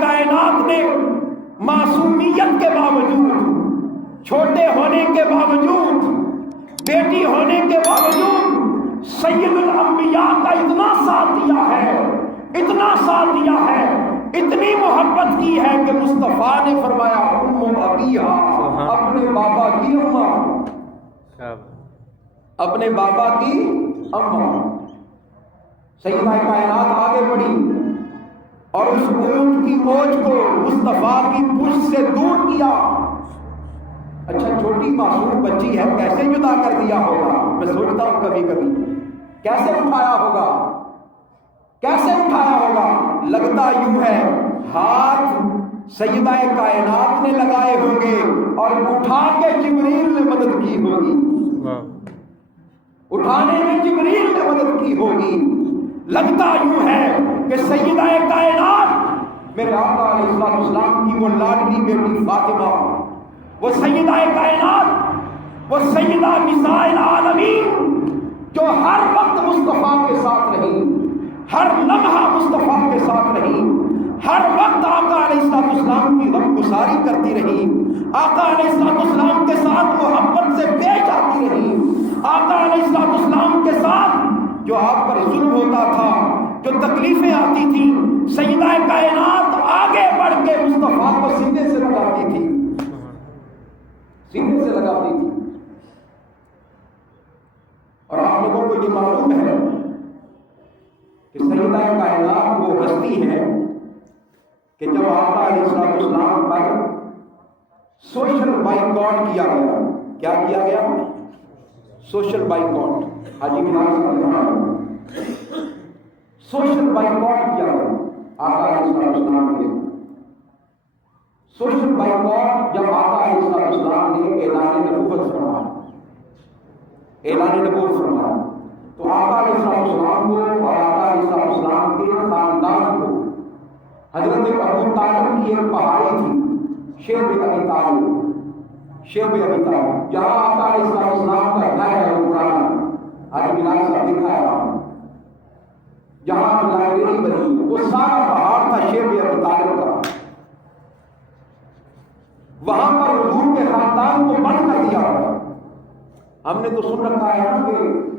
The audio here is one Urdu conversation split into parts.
کائنات نے معصومیت کے باوجود، چھوٹے ہونے کے باوجود، بیٹی ہونے کے باوجود سید الانبیاء کا اتنا ساتھ دیا ہے، اتنا ساتھ دیا ہے، اتنی محبت کی ہے کہ مصطفیٰ نے فرمایا ام ابیہا، اپنے بابا کی اماں، اپنے بابا کی اماں۔ سیدہ کائنات آگے بڑھی اور اس اونٹ کی موج کو مصطفیٰ کی پشت سے دور کیا۔ اچھا چھوٹی معصوم بچی ہے، کیسے جدا کر دیا ہوگا؟ میں سوچتا ہوں کبھی کبھی کیسے اٹھایا ہوگا، کیسے اٹھایا ہوگا؟ لگتا یوں ہے ہاتھ سیدہ کائنات نے لگائے ہوں گے اور اٹھا کے جبریل نے مدد کی ہوگی، اٹھانے میں جبریل نے مدد کی ہوگی۔ لگتا یوں ہے کہ سیدہ کائنات میرے آقا علیہ السلام کی وہ لاڈلی بیٹی فاطمہ، وہ سیدہ کائنات، وہ سیدہ نساء العالمین جو ہر وقت مصطفیٰ کے ساتھ رہی، ہر لمحہ مصطفیٰ کے ساتھ رہی، ہر وقت آقا علیہ السلام کی غمگساری کرتی رہی، آقا علیہ السلام کے ساتھ محبت سے پیش آتی رہی، آقا علیہ السلام کے ساتھ جو آپ پر ظلم ہوتا تھا، جو تکلیفیں آتی تھیں، سیدہ کائنات آگے بڑھ کے مصطفیٰ کو سینے سے لگاتی تھی، سینے سے لگاتی تھی۔ اور آپ لوگوں کو یہ معلوم ہے کہ سیدہ کائنات وہ ہستی ہے کہ جب آقا علیہ السلام پر سوشل بائیکاٹ کیا گیا، کیا کیا گیا؟ سوشل بائیکاٹ، حاجی سوشل بائیکاٹ کیا گیا آقا علیہ السلام کے۔ سوشل بائیکاٹ جب آقا علیہ السلام نے اعلان نبوت فرمایا، اعلان نبوت فرمایا، تو آقا علیہ السلام کو اور آقا علیہ السلام کے خاندان کو حضرت ابو طالب کی ایک پہاڑی تھی، شیب ابی طالب، شیب ابی طالب، جہاں آقا علیہ السلام کا گھر ہے وہ پرانا، آج بلال صاحب دکھایا جہاں لائبریری بنی، وہ سارا پہاڑ تھا شیب ابی طالب کا، وہاں پر حضور کے خاندان کو بند کر دیا۔ ہم نے تو سن رکھا ہے نا کہ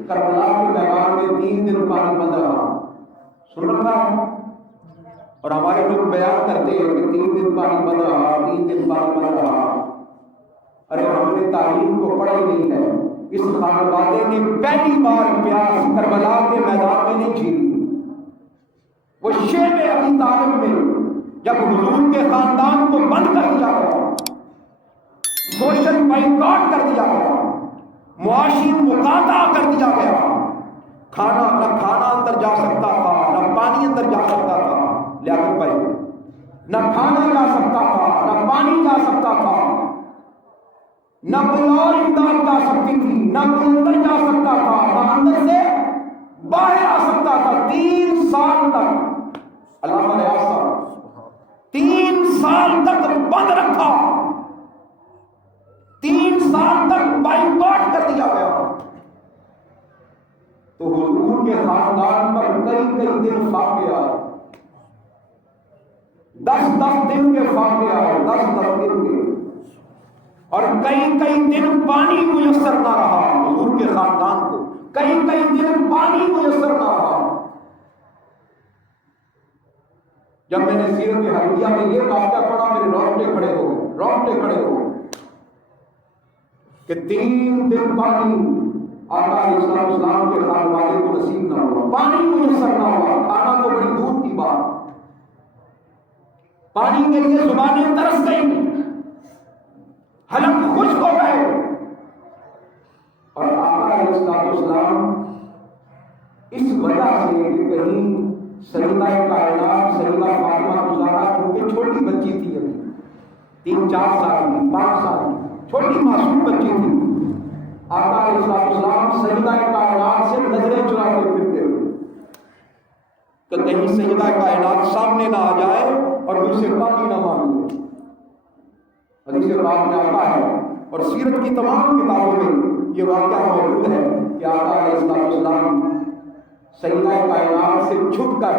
کربلا کے میدان میں 3 دن پانی بند رہا، سن رکھا ہے، اور ہمارے لوگ بیان کرتے ہیں کہ 3 دن پانی بند رہا، 3 دن پانی بند رہا۔ ارے ہم نے تعلیم کو پڑھا ہی نہیں ہے۔ اس خانوادے نے پہلی بار پیاس کربلا کے میدان میں نہیں جھیلی۔ وہ شیب ابی طالب میں جب حضور کے خاندان کو بند کر دیا گیا، سوشل بائیکاٹ کر دیا گیا، معاشی مقاطع کر دیا گیا، نہ کھانا اندر جا سکتا تھا، نہ پانی اندر جا سکتا تھا، لیاقت بھائی، نہ کھانا جا سکتا تھا، نہ پانی جا سکتا تھا، نہ کوئی اور امداد جا سکتی تھی، نہ کوئی اندر جا سکتا تھا، نہ اندر سے باہر آ سکتا تھا۔ 3 سال تک علامہ ریاض صاحب 3 سال تک بند رکھا، 3 سال تک بائیکاٹ کر دیا گیا۔ تو حضور کے خاندان پر کئی دن فاقے آئے، 10 دن کے فاقے آئے، 10 دن کے، اور کئی دن پانی میسر نہ رہا حضور کے خاندان کو، کئی دن پانی میسر نہ رہا۔ جب میں نے سیرت حربیہ میں یہ واقعہ پڑھا میرے رونگٹے کھڑے ہو گئے کہ 3 دن پانی آقا علیہ السلام کے خانوادے کو نصیب نہ ہوا، پانی میسر نہ ہوا، کھانا تو بڑی دور کی بات، پانی کے لیے زبانیں ترس گئی، حلق خشک ہو گئے، اور آقا علیہ السلام اس وجہ سے کہ کہیں سیدہ کائنات سیدہ فاطمہ زہرا کیونکہ چھوٹی بچی تھی، ابھی 3-4 سال کی، 5 سال کی چھوٹی معصوم بچی تھی، آقا علیہ السلام سیدہ کائنات سے نظریں چرا کے پھرتے ہوئے کہ کہیں سیدہ کائنات سامنے نہ آ جائے اور مجھ سے پانی نہ مانگے۔ حدیث پاک میں آتا ہے اور سیرت کی تمام کتابوں میں یہ واقعہ موجود ہے کہ آقا علیہ السلام سیدہ کائنات سے چھپ کر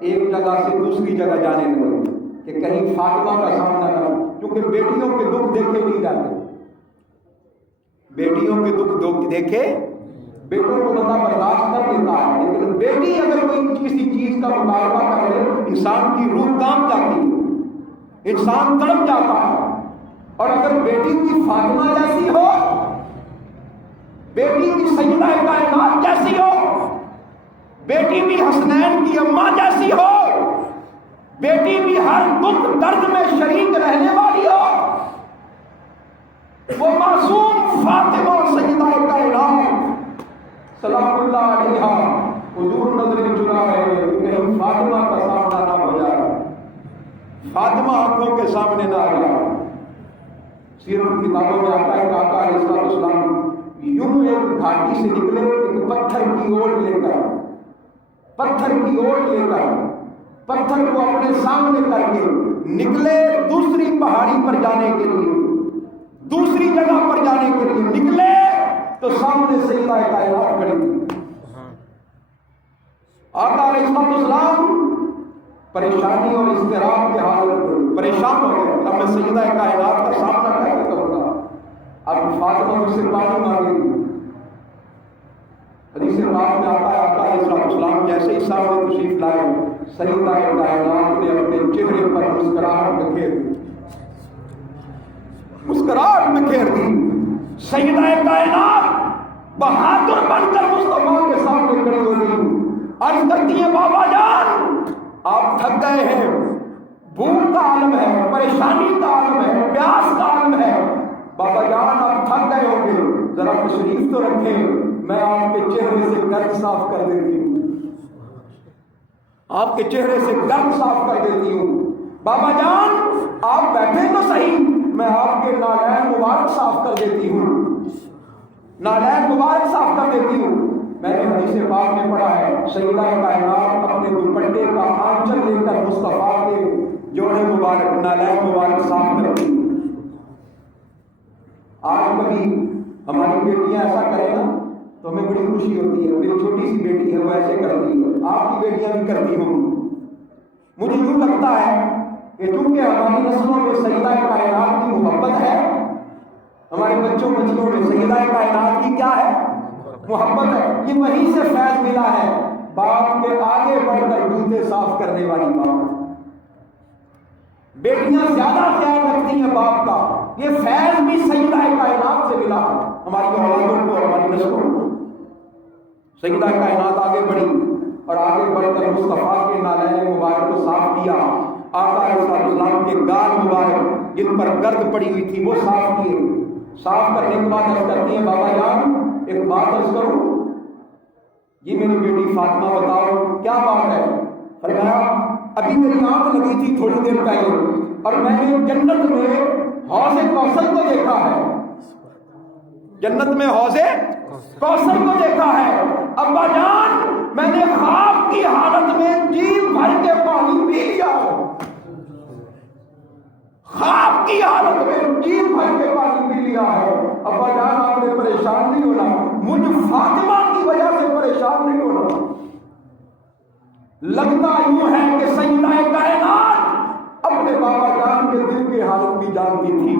ایک جگہ سے دوسری جگہ جانے لگے کہ کہیں فاطمہ کا سامنا کروں، کیونکہ بیٹیوں کے دکھ دیکھے نہیں جاتے، بیٹیوں کے دکھ دیکھے بیٹوں کو بندہ برداشت کر لیتا ہے، لیکن بیٹی اگر کوئی کسی چیز کا مطالبہ کر لے انسان کی روح کانپ جاتی ہے، انسان تڑپ جاتا ہے۔ اور اگر بیٹی کی فاطمہ جیسی ہو، بیٹی کی سیدہ کائنات جیسی ہو، بیٹی بھی حسنین کی اماں جیسی ہو، بیٹی بھی ہر دکھ درد میں شریک رہنے والی ہو، وہ معصوم فاطمہ سیدہ کائنات سلام اللہ علیہا حضور نظر چنا رہے کہیں فاطمہ کا سامنا نہ ہو جائے، فاطمہ آنکھوں کے سامنے نہ آ جائے۔ سیرت کتابوں میں آتا ہے کہ آقا علیہ السلام یوں ایک گھاٹی سے نکلے، ایک پتھر کی اوٹ لے کر، پتھر کی اوٹ لے کر، پتھر کو اپنے سامنے کر کے نکلے دوسری پہاڑی پر جانے کے لیے، دوسری جگہ پر جانے کے لیے نکلے تو سامنے سیدہ کائنات کھڑی تھی۔ آقا علیہ السلام پریشانی اور اضطراب کے حالت میں پریشان ہو گئے، اب میں سیدہ کائنات کا سامنا کیسے کروں گا؟ اب فاطمہ مجھ سے پانی مانگے گی۔ حدیث پاک میں آتا ہے آقا علیہ السلام جیسے ہی سامنے تشریف لائے، سیدہ کائنات نے اپنے چہرے پر مسکراہٹ بکھیر دی، مسکراہٹ بکھیر دی۔ سیدہ کائنات بہادر بن کر مصطفیٰ کے سامنے کھڑی ہو گئی، عرض کرتی ہیں بابا جان آپ تھک گئے ہیں، بھوک کا عالم ہے، پریشانی کا عالم ہے، پیاس کا عالم ہے، بابا جان آپ تھک گئے ہوں گے، ذرا تشریف تو رکھیں، میں آپ کے چہرے سے گرد صاف کر دیتی ہوں، آپ کے چہرے سے گرد صاف کر دیتی ہوں۔ بابا جان آپ بیٹھے تو صحیح، میں آپ کے نالین مبارک صاف کر دیتی ہوں، نالین مبارک صاف کر دیتی ہوں۔ میں نے حدیث پاک میں پڑھا ہے سیدہ کائنات اپنے دوپٹے کا آنچل لے کر مصطفیٰ کے جوڑے مبارک نالین مبارک صاف کرتی۔ آج کبھی ہماری بیٹیاں ایسا کریں نا تو ہمیں بڑی خوشی ہوتی ہے، میری چھوٹی سی بیٹی ہے وہ ایسے کرتی ہے، آپ کی بیٹیاں بھی کرتی ہوں گی۔ مجھے یوں لگتا ہے کہ چونکہ ہماری نسلوں میں سیدہ کائنات کی محبت ہے، ہمارے بچوں بچیوں میں سیدہ کائنات کی کیا ہے؟ محبت ہے، یہ وہیں سے فیض ملا ہے، باپ کے آگے بڑھ کر جوتے صاف کرنے والی باپ، بیٹیاں زیادہ خیال رکھتی ہیں باپ کا، یہ فیض بھی سیدہ کائنات سے ملا ہے ہماری اولادوں کو، ہماری نسلوں کو۔ سیدہ کائنات آگے بڑھی اور آگے بڑھ کر مصطفیٰ کے نالین مبارک کو صاف کیا، آقا علیہ السلام کے گال مبارک جن پر گرد پڑی ہوئی تھی وہ صاف کیے، صاف کرنے کے بعد عرض کرتی ہیں بابا جان ایک بات عرض کروں، یہ میری بیٹی فاطمہ بتاؤ کیا بات ہے؟ فرمایا ابھی میری آنکھ لگی تھی تھوڑی دیر پہلے اور میں نے جنت میں حوض کوثر کو دیکھا ہے، جنت میں حوض کوثر کو دیکھا ہے، ابا جان میں نے خواب کی حالت میں جی بھر کے پانی پی لیا، خواب کی حالت میں جی بھر کے پانی پی لیا ہے۔ ابا جان آپ نے پریشان نہیں ہونا، مجھ فاطمہ کی وجہ سے پریشان نہیں ہونا۔ لگتا یوں ہے کہ سیدہ کائنات اپنے بابا جان کے دل کی حالت بھی جانتی تھی۔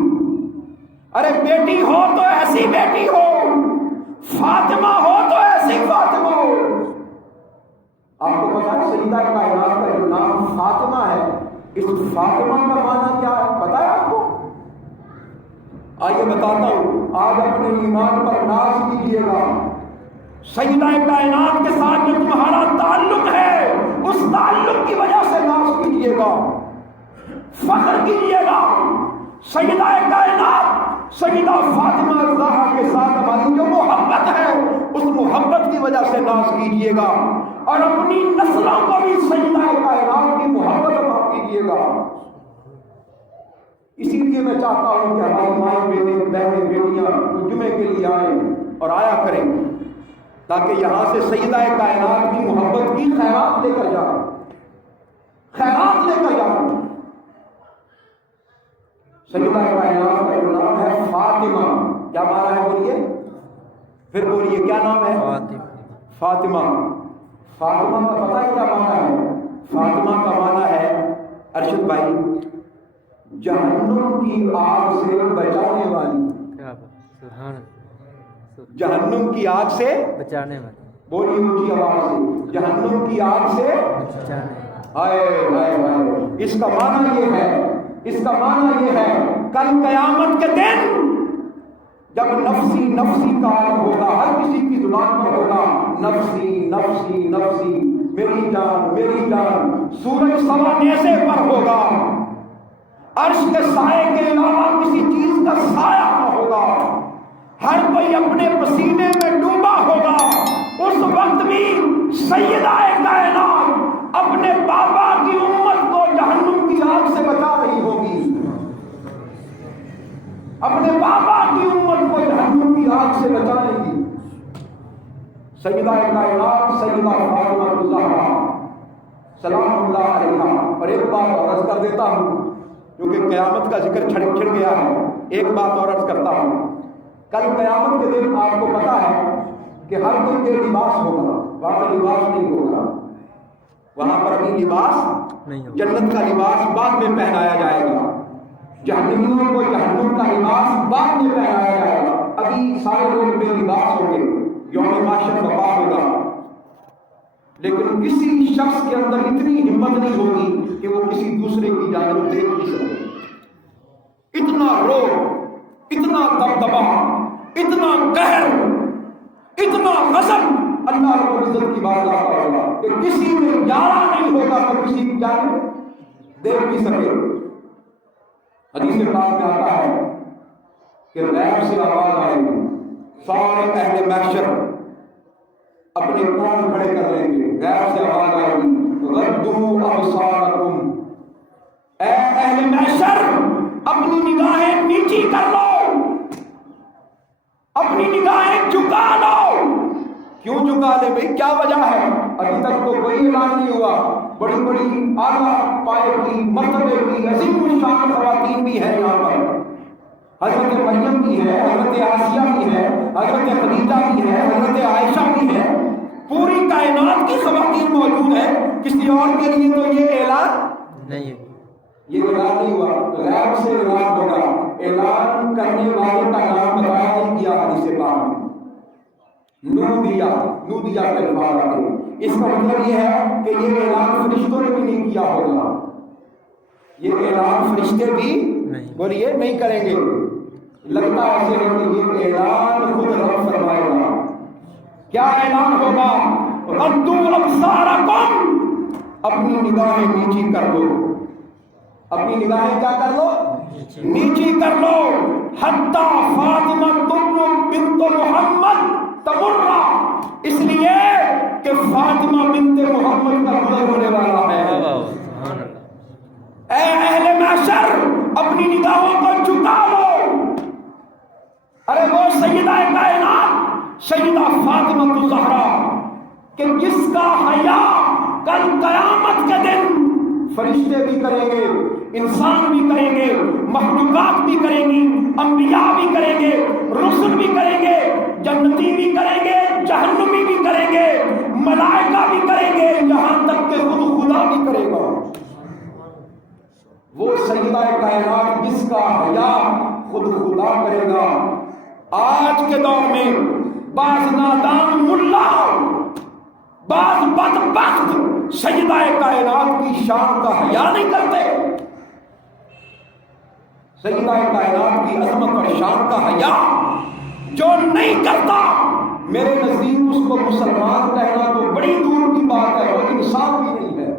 ارے بیٹی ہو تو ایسی بیٹی ہو، فاطمہ ہو تو ایسی فاطمہ ہو۔ آپ کو پتا ہے سیدہ کائنات کا جو نام فاطمہ ہے، اس فاطمہ کا معنی کیا ہے پتا ہے آپ کو؟ آئیے بتاتا ہوں، آج اپنے ایمان پر ناز کیجیے گا، سیدہ کائنات کے ساتھ جو تمہارا تعلق ہے اس تعلق کی وجہ سے ناز کیجیے گا، فخر کیجیے گا۔ سیدہ کائنات سیدہ فاطمہ الزہرا کے ساتھ ہماری جو محبت ہے اس محبت کی وجہ سے ناز کیجیے گا، اور اپنی نسلوں کو بھی سیدہ کائنات کی محبت عطا کیجیے گا۔ اسی لیے میں چاہتا ہوں کہ ہماری مائیں بہنیں بیٹیاں جمعے کے لیے آئیں اور آیا کریں تاکہ یہاں سے سیدہ کائنات کی محبت کی خیرات لے کر جائیں، خیرات لے کر جائیں۔ سیدہ کائنات کا جو نام ہے فاطمہ، کیا معنی ہے بولیے؟ پھر بولیے کیا نام ہے؟ فاطمہ۔ فاطمہ کا پتہ ہے کیا معنی ہے؟ فاطمہ کا معنی ہے ارشد بھائی، جہنم کی آگ سے بچانے والی، جہنم کی آگ سے بچانے والی، بولی اونچی آواز سے، جہنم کی آگ سے ہائے ہائے ہائے، اس کا معنی یہ ہے، اس کا معنی یہ ہے کل قیامت کے دن جب نفسی نفسی کا عالم ہوگا، ہر کسی کی زبان پر ہوگا نفسی نفسی نفسی، میری جان میری جان، سورج سوا نیزے پر ہوگا، عرش کے سائے کے علاوہ کسی چیز کا سایہ نہ ہوگا، ہر کوئی اپنے پسینے میں ڈوبا ہوگا، اس وقت بھی سیدہ کائنات اپنے بابا کی امت کو جہنم کی آگ سے بچا رہی ہوگی، اپنے بابا کی امت کو جہنم کی آگ سے بچائے گی۔ سیدہ کائنات سیدہ فاطمہ الزہرا سلام اللہ علیہا۔ اور ایک بات اور عرض کر دیتا ہوں کیونکہ قیامت کا ذکر چھڑ گیا ہے، ایک بات اور عرض کرتا ہوں، کل قیامت کے دن آپ کو پتا ہے کہ ہر کوئی بے لباس ہوگا، وہاں پر لباس نہیں ہوگا، وہاں پر ابھی لباس نہیں، جنت کا لباس بعد میں پہنایا جائے گا، جہنمیوں کو جہنم کا لباس بعد میں پہنایا جائے گا، ابھی سارے لوگ بے لباس ہوں گے، یوم معاشر وفا ہوگا، لیکن کسی شخص کے اندر اتنی ہمت نہیں ہوگی کہ وہ کسی دوسرے کی جانب دیکھ نہیں سکے، اتنا روب، اتنا دبدبا، اتنا قہر، اتنا غضب اللہ رب العزت کی بارگاہ کا ہوگا کہ کسی میں یارہ نہیں ہوگا کہ کسی کی جانب دیکھ نہیں سکے۔ حدیث پاک میں آتا ہے کہ غیب سے آواز آئے گی، سارے اہل محشر اپنے کان کھڑے کر لیں گے، غیب سے آواز آئے گی غضوا ابصارکم، اے اہل محشر اپنی نگاہیں نیچی کر لو، اپنی نگاہیں جھکا لو۔ کیوں جھکا لے بھائی، کیا وجہ ہے؟ ابھی تک تو کوئی اعلان نہیں ہوا، بڑی بڑی اعلیٰ پائے کی مرتبے کی عظیم الشان خواتین بھی ہیں یہاں پر، حضرت مریم بھی ہے، حضرت آسیہ بھی ہے، حضرت خدیجہ بھی ہے، حضرت عائشہ بھی ہے، پوری کائنات کی خواتین موجود ہیں، کسی اور کے لیے تو یہ اعلان نہیں ہے، یہ اعلان نہیں ہوا، غیب سے اعلان ہوگا، اعلان کرنے والے کا نام بتایا نہیں کیا حدیث پاک میں، نودیا کے الفاظ آتے ہیں، اس کا مطلب یہ ہے کہ یہ اعلان فرشتوں نے بھی نہیں کیا ہوگا، یہ اعلان فرشتے بھی بولیے نہیں کریں گے، لگتا ایسے ہے کہ یہ اعلان خود رب فرمائے گا۔ کیا اعلان ہوگا؟ غضوا ابصارکم، اپنی نگاہیں نیچی کر لو، اپنی نگاہیں کیا کر لو؟ نیچی کر لو، حتی فاطمہ بنت محمد تمرہ، اس لیے کہ فاطمہ بنت محمد کا گزر ہونے والا ہے۔ اے اہل محشر اپنی نگاہوں کو جھکا لو، ارے وہ سیدہ کائنات سیدہ فاطمہ الزہرا کہ جس کا حیا کل قیامت کے دن فرشتے بھی کریں گے، انسان بھی کریں گے، مخلوقات بھی کریں گی، انبیاء بھی کریں گے، رسل بھی کریں گے، جنتی بھی کریں گے، جہنمی بھی کریں گے، ملائکہ بھی کریں گے، یہاں تک کہ خود خدا بھی کرے گا۔ وہ سیدہ کائنات جس کا حیا خود خدا کرے گا۔ آج کے دور میں بعض نادان ملا، بعض بدبخت سیدہ کائنات کی شان کا حیا نہیں کرتے، سیدہ کائنات کی عظمت اور شان کا حیا جو نہیں کرتا، میرے نزدیک اس کو مسلمان کہنا تو بڑی دور کی بات ہے، وہ انسان بھی نہیں ہے،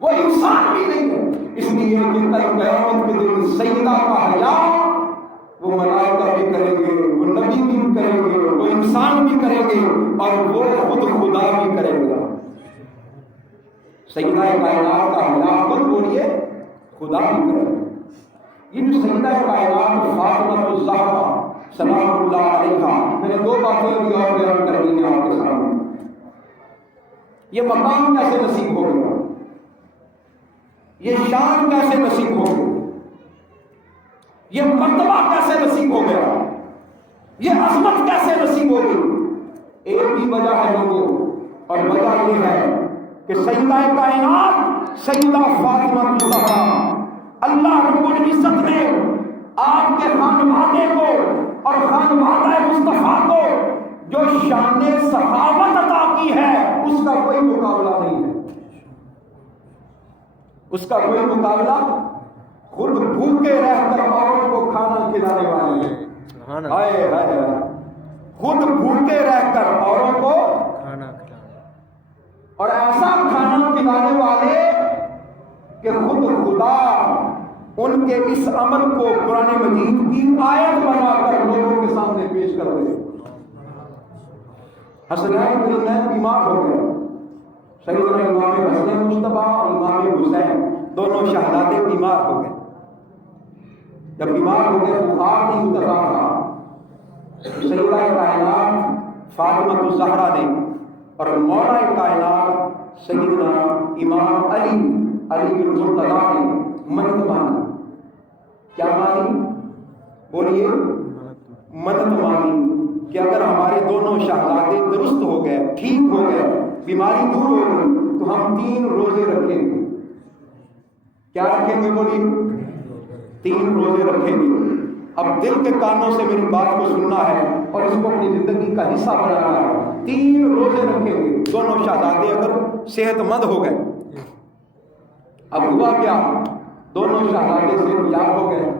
وہ انسان بھی نہیں ہے۔ اس لیے کہ کل قیامت کے دن سیدہ کا حیا وہ ملائکہ بھی کریں گے، وہ نبی بھی کریں گے، وہ انسان بھی کریں گے، اور وہ خود خدا بھی کرے گا۔ سیدہ کائنات کا حیا خود بولیے خدا بھی کرے گا۔ یہ جو سیدہ کائنات فاطمہ الزہرا سلام اللہ علیہا، میں نے دو باتیں ابھی اور بیان کرنی ہیں آپ کے سامنے۔ یہ مقام کیسے نصیب ہو گیا، یہ شان کیسے نصیب ہو گئی، یہ مرتبہ کیسے نصیب ہو گیا، یہ عظمت کیسے نصیب ہو گئی؟ ایک ہی وجہ ہے لوگوں، اور وجہ یہ ہے کہ سیدہ کائنات سیدہ فاطمہ الزہرا، اللہ رب العزت نے آپ کے خانوادے کو اور خانوادہ مصطفیٰ کو جو شان صحابت عطا کی ہے اس کا کوئی مقابلہ نہیں ہے، اس کا کوئی مقابلہ۔ خود بھوکے رہ کر اوروں کو کھانا کھلانے والے ہیں، ہائے ہائے، خود بھوکے رہ کر اوروں کو کھانا کھلانے، اور ایسا کھانا کھلانے والے کہ خود خدا ان کے اس عمل کو قرآن مجید کی آیت بنا کر لوگوں کے سامنے پیش کر دے۔ حسنین بن بیمار ہو گئے، سیدنا امام حسن مجتبیٰ اور امام حسین دونوں شہزادے بیمار ہو گئے۔ جب بیمار ہو گئے، بخار نہیں اتر رہا تھا، سیدہ کائنات فاطمہ الزہرا نے اور مولا کائنات سیدنا امام علی بن مرتضیٰ نے مدد مانگی۔ کیا مانی؟ بولیے، مدد مانگی کہ اگر ہمارے دونوں شہزادے درست ہو گئے، ٹھیک ہو گئے، بیماری دور ہو گئی تو ہم 3 روزے رکھیں گے۔ کیا رکھیں گے؟ بولیے، 3 روزے رکھیں گے۔ اب دل کے کانوں سے میری بات کو سننا ہے اور اس کو اپنی زندگی کا حصہ بنانا ہے۔ 3 روزے رکھیں گے۔ دونوں شہزادے اگر صحت مند ہو گئے، اب ہوا کیا؟ دونوں شہزادے صحت یاب ہو گئے،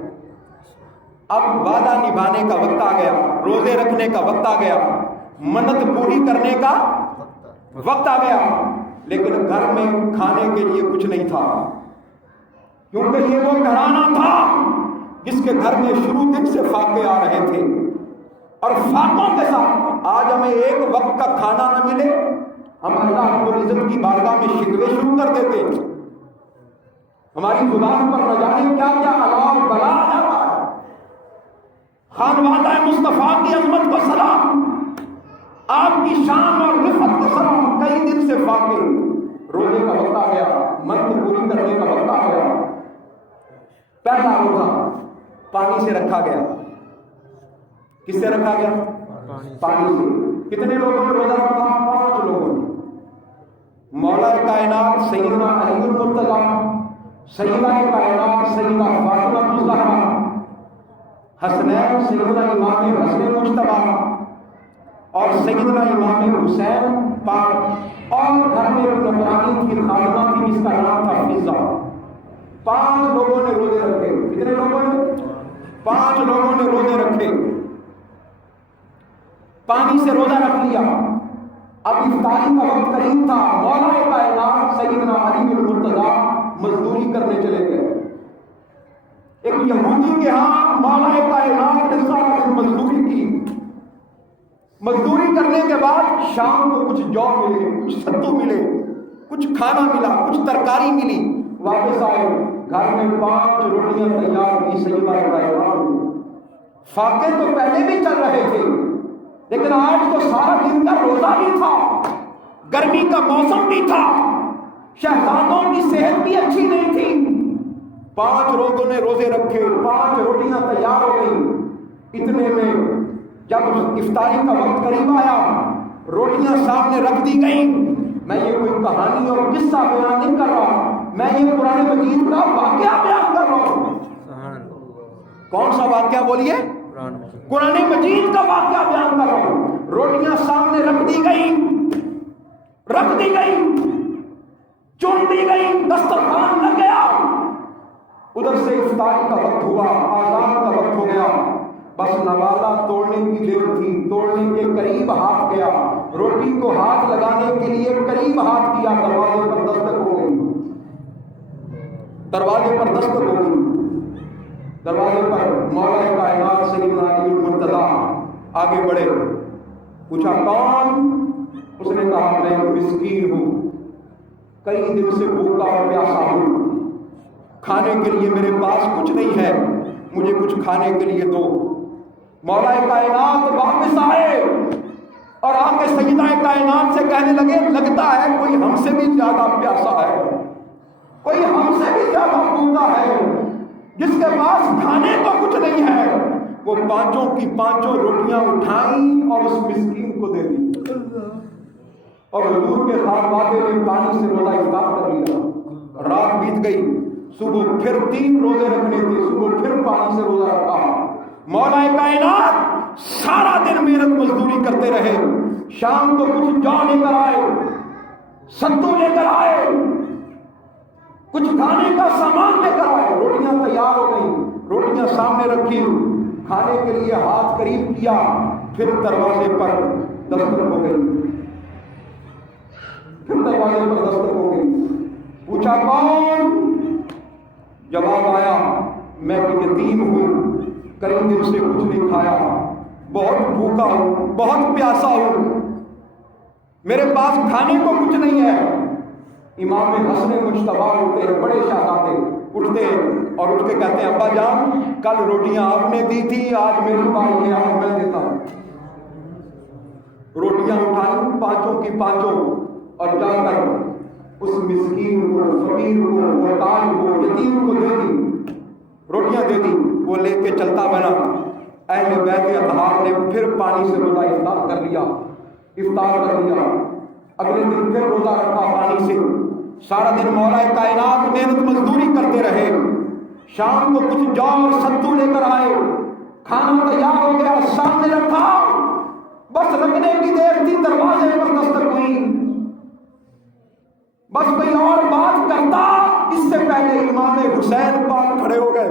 اب وعدہ نبھانے کا وقت آ گیا، روزے رکھنے کا وقت آ گیا، منت پوری کرنے کا وقت آ گیا، لیکن گھر میں کھانے کے لیے کچھ نہیں تھا، کیونکہ یہ وہ گھرانہ تھا جس کے گھر میں شروع دن سے فاقے آ رہے تھے، اور فاقوں کے ساتھ آج ہمیں ایک وقت کا کھانا نہ ملے، ہم اللہ رب العزت کی بارگاہ میں شکوے شروع کر دیتے، ہماری زبان پر نہ جانے کیا کیا عذاب بلا آ جاتا ہے۔ خانوادہ مصطفیٰ کی عظمت کو سلام، آپ کی شان اور رفعت کو سلام۔ کئی دن سے فاقے، روزے کا وقت آ گیا، منت پوری کرنے کا وقت آ گیا۔ پہلا روزہ پانی سے رکھا گیا۔ کس سے رکھا گیا؟ پانی سے۔ کتنے لوگوں نے روزہ رکھا؟ 5 لوگوں نے۔ مولا کائنات سیدنا علی المرتضیٰ، سیدہ کائنات سیدہ فاطمہ الزہرا، حسنین سیدنا امام حسن مجتبیٰ اور سیدنا امام حسین پاک، اور گھر میں نورانی کی خادمہ تھی جس کا نام تھا فضا۔ 5 لوگوں نے روزے رکھے۔ کتنے لوگوں نے؟ 5 لوگوں نے روزے رکھے، پانی سے روزہ رکھ لیا۔ اب افطاری کا وقت قریب تھا، مولا کائنات سیدنا علی بن مرتضیٰ مزدوری کرنے چلے گئے۔ ایک یہودی کے ہاں مولا کائنات نے سارا دن مزدوری کی، مزدوری کرنے کے بعد شام کو کچھ جو ملے، کچھ ستو ملے، کچھ کھانا ملا، کچھ ترکاری ملی، واپس آئے، گھر میں 5 روٹیاں تیار کی سیدہ کائنات نے۔ فاقے تو پہلے بھی چل رہے تھے، لیکن آج تو سارا دن کا روزہ بھی تھا، گرمی کا موسم بھی تھا، شہزادوں کی صحت بھی اچھی نہیں تھی۔ 5 لوگوں نے روزے رکھے، 5 روٹیاں تیار ہو گئی۔ اتنے میں جب افطاری کا وقت قریب آیا، روٹیاں سامنے رکھ دی گئیں۔ میں یہ کوئی کہانی اور قصہ بیان نہیں کر رہا، میں یہ قرآن مجید کا واقعہ بیان کر رہا ہوں۔ کون سا واقعہ بولیے؟ قرآن مجید کا واقعہ بیان کر رہا ہوں۔ روٹیاں سامنے رکھ دی گئیں، چن دی گئی، دسترخوان لگ گیا۔ ادھر سے افطاری کا وقت ہوا، آذان کا وقت ہو گیا، بس نوالہ توڑنے کی دیر تھی، توڑنے کے قریب ہاتھ گیا، روٹی کو ہاتھ لگانے کے لیے قریب ہاتھ کیا، دروازے پر دستک ہو گئی، دروازے پر دستک ہو گئی، دروازے پر مولا کائنات سیدنا علی المرتضیٰ آگے بڑھے، پوچھا کون؟ اس نے کہا میں مسکین ہوں، کئی دن سے بھوکا اور پیاسا ہوں، کھانے کے لیے میرے پاس کچھ نہیں ہے، مجھے کچھ کھانے کے لیے دو۔ مولا کائنات واپس آئے اور آ کے سیدہ کائنات سے کہنے لگے لگتا ہے کوئی ہم سے بھی زیادہ پیاسا ہے، کوئی ہم سے بھی زیادہ بھوکا ہے، جس کے پاس کھانے کو کچھ نہیں ہے۔ وہ 5 کی 5 روٹیاں اٹھائیں اور اس مسکین کو دے دی، اور حضور کے خانوادے نے پانی سے روزہ افطار کر لیا۔ رات بیت گئی، صبح پھر 3 روزے رکھنے تھے، صبح پھر پانی سے روزہ رکھا۔ مولا کائنات سارا دن محنت مزدوری کرتے رہے، شام کو کچھ جو لے کر آئے، ستو لے کر آئے، کچھ کھانے کا سامان لے کر آئے، روٹیاں تیار ہو گئی، روٹیاں سامنے رکھی، کھانے کے لیے ہاتھ قریب کیا، پھر دروازے پر دستک ہو گئی، پھر دروازے پر دستک ہو گئی، پوچھا کون؟ جواب آیا میں یتیم ہوں، کئی دن سے کچھ نہیں کھایا، بہت بھوکا ہوں، بہت پیاسا ہوں، میرے پاس کھانے کو کچھ نہیں ہے۔ امام حسن مجتبیٰ اٹھتے ہیں، بڑے شہزادے اٹھتے ہیں اور اٹھ کے کہتے ہیں ابا جان کل روٹیاں آپ نے دی تھی، آج میری باری ہے، آج میں دیتا ہوں۔ روٹیاں اٹھائیں 5 کی 5 اور جا کر اس مسکین کو، فقیر کو، محتاج کو، یتیم کو دے دی، روٹیاں دے دی، وہ لے کے چلتا بنا۔ اہل بیت اطہار نے پھر پانی سے روزہ افطار کر لیا، اگلے دن پھر روزہ رکھا پانی سے، سارا دن مولا کائنات محنت مزدوری کرتے رہے، شام کو کچھ جو اور ستو لے کر آئے، کھانا تیار ہو گیا، سامنے رکھا، بس رکھنے کی دیر تھی، دروازے پر دستک ہوئی، بس کوئی اور بات کرتا اس سے پہلے امام حسین پاک کھڑے ہو گئے،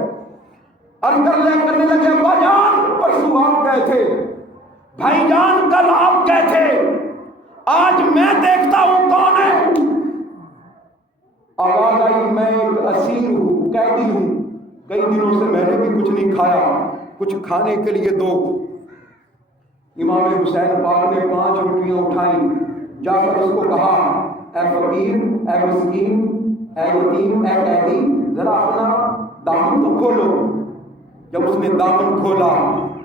کرنے لگے ابا جان پرسوں آپ گئے تھے، بھائی جان کل آپ گئے تھے، آج میں دیکھتا ہوں کون ہے۔ آواز آئی میں ایک اسیر ہوں، قیدی ہوں، کئی دنوں سے میں نے بھی کچھ نہیں کھایا، کچھ کھانے کے لیے دو۔ امام حسین پاک نے 5 روٹیاں اٹھائیں، جا کر اس کو کہا اے فقیر، اے مسکین، اے یتیم، اے قیدی، ذرا اپنا دامن تو کھولو۔ جب اس نے دامن کھولا،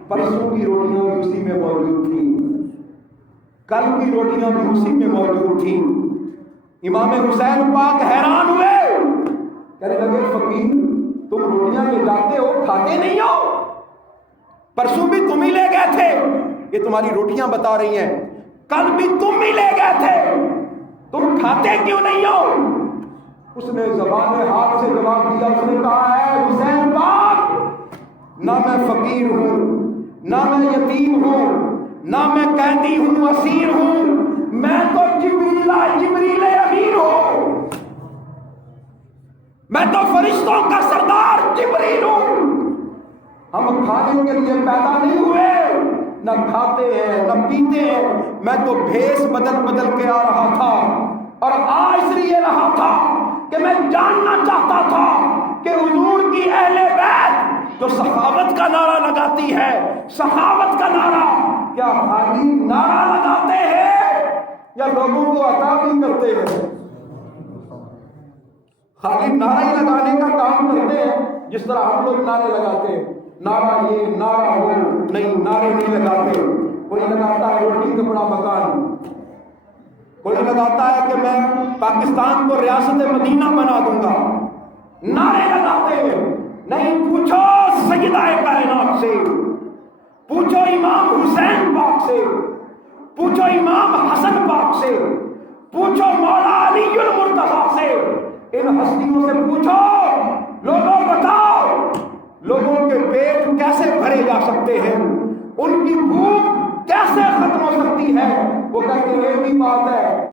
پرسوں کی روٹیاں بھی اسی میں موجود تھیں، کل کی روٹیاں بھی اسی میں موجود تھیں۔ امام حسین پاک حیران ہوئے، کہنے لگے فقیر تم روٹیاں لے جاتے ہو، کھاتے نہیں ہو، پرسوں بھی تم ہی لے گئے تھے، یہ تمہاری روٹیاں بتا رہی ہیں، کل بھی تم ہی لے گئے تھے، تم کھاتے کیوں نہیں ہو؟ اس نے زبان حال سے جواب دیا، اس نے کہا ہے حسین پاک نہ میں فقیر ہوں، نہ میں یتیم ہوں، نہ میں قیدی ہوں، اسیر ہوں، میں تو جبریل امین ہوں، میں تو فرشتوں کا سردار جبریل ہوں۔ ہم کھانے کے لیے پیدا نہیں ہوئے، نہ کھاتے ہیں نہ پیتے ہیں، میں تو بھیس بدل بدل کے آ رہا تھا، اور آ اس لیے رہا تھا کہ میں جاننا چاہتا تھا کہ حضور کی اہل بیت جو صحابت کا نعرہ لگاتی ہے، صحابت کا نعرہ کیا خالی نعرہ لگاتے ہیں یا لوگوں کو عطا بھی کرتے ہیں؟ خالی نعرہ ہی لگانے کا کام کرتے ہیں، جس طرح ہم لوگ نعرے لگاتے ہیں، نعرہ یہ نعرہ وہ، نہیں نعرے نہیں لگاتے۔ کوئی لگاتا ہے روٹی کپڑا مکان، کوئی لگاتا ہے کہ میں پاکستان کو ریاست مدینہ بنا دوں گا، نعرے لگاتے ہیں۔ نہیں، پوچھو سیدہ کائنات سے، پوچھو امام حسین پاک سے، پوچھو امام حسن پاک سے، پوچھو مولا علی المرتضیٰ سے، ان ہستیوں سے پوچھو، لوگوں بتاؤ لوگوں کے پیٹ کیسے بھرے جا سکتے ہیں، ان کی بھوک کیسے ختم ہو سکتی ہے؟ وہ کہتے ہیں ایک ہی بات ہے،